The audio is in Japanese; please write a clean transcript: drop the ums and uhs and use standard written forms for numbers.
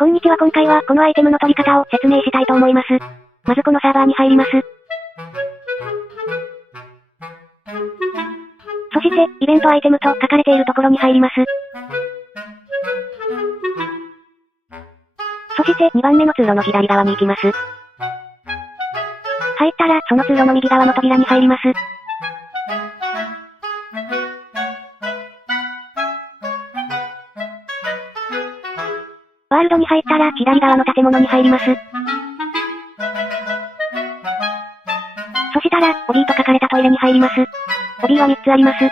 こんにちは。今回はこのアイテムの取り方を説明したいと思います。まずこのサーバーに入ります。そして、イベントアイテムと書かれているところに入ります。そして、2番目の通路の左側に行きます。入ったら、その通路の右側の扉に入ります。ワールドに入ったら、左側の建物に入ります。そしたら、オビーと書かれたトイレに入ります。オビーは3つあります。